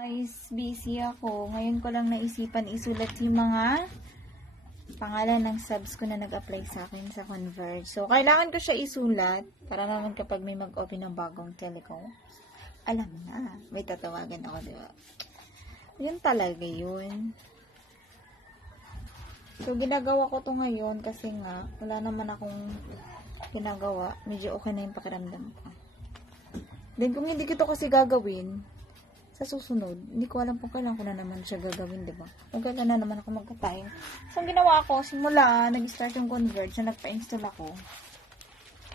Guys, busy ako. Ngayon ko lang naisipan isulat yung mga pangalan ng subs ko na nag-apply sa akin sa Converge. So, kailangan ko siya isulat para naman kapag may mag-open ng bagong telecom, alam na. May tatawagan ako, di ba? Yun talaga yun. So, ginagawa ko to ngayon kasi nga, wala naman akong ginagawa. Medyo okay na yung pakiramdam ko. Then, kung hindi ko to kasi gagawin, sa susunod, hindi ko alam kung kailan ko na naman siya gagawin, diba? Kung kailan na naman ako magka-time. So, ang ginawa ko, simula, nag-start yung Converge, na nagpa-install ako.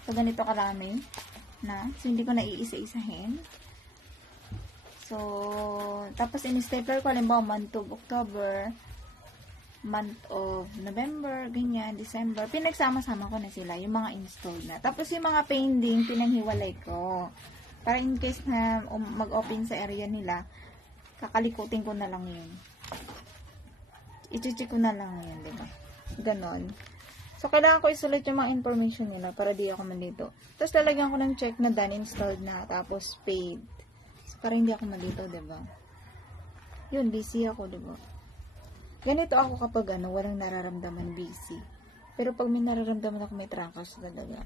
So, ganito karami na. So, hindi ko na iisa-isahin. So, tapos in-stapler ko, halimbawa, month of October, month of November, ganyan, December. Pinagsama-sama ko na sila, yung mga installed na. Tapos, yung mga pending, pinanghiwalay ko. Para in case na mag-open sa area nila, kakalikutin ko na lang yun. I-check ko na lang yun, diba? Ganon. So, kailangan ko isulat yung mga information nila para di ako malito. Tapos, lalagyan ko ng check na done, installed na, tapos paid. So, para hindi ako malito, diba? Yun, busy ako, diba? Ganito ako kapag walang nararamdaman, busy. Pero pag may nararamdaman ako, may trangkas talaga.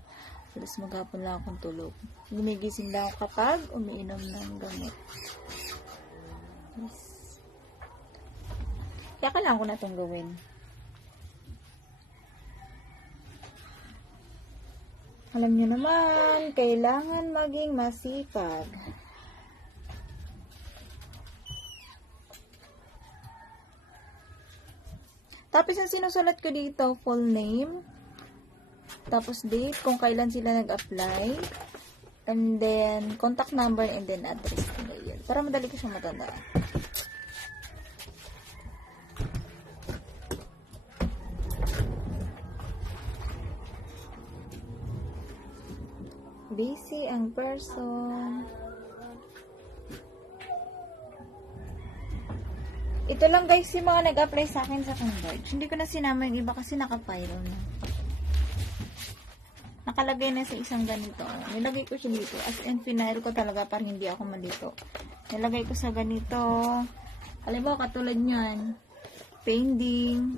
Tapos maghapon lang akong tulog. Gumigising lang ako kapag umiinom ng gamot. Yes. Kaya kailangan ko na itong gawin. Alam niyo naman, kailangan maging masipag. Tapos yung sinusulat ko dito, full name, tapos date, kung kailan sila nag-apply, and then contact number, and then address nila. Para madali ko siyang matandaan. Busy ang person. Ito lang guys yung mga nag-apply sa akin sa Converge. Hindi ko na sinama yung iba kasi naka-file na. Nakalagay na sa isang ganito. Nilagay ko siya dito. As in, final ko talaga para hindi ako malito. Nilagay ko sa ganito. Halimbawa, katulad nyan. Pending.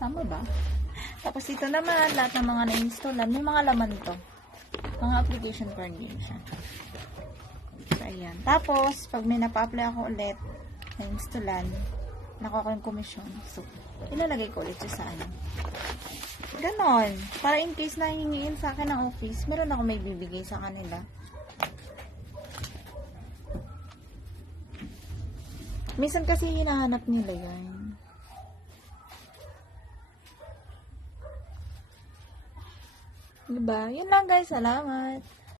Tama ba? Tapos ito naman, lahat ng mga na-installan. May mga laman to. Mga application for new siya. So, ayan. Tapos, pag may napa-apply ako ulit, na-installan, nakuha ko yung commission. So, ilalagay ko ulit siya sa ano. Ganon. Para in case na hihingiin sa akin ng office, meron ako may bibigay sa kanila. Minsan kasi hinahanap nila yan. Diba? Yun lang guys. Salamat.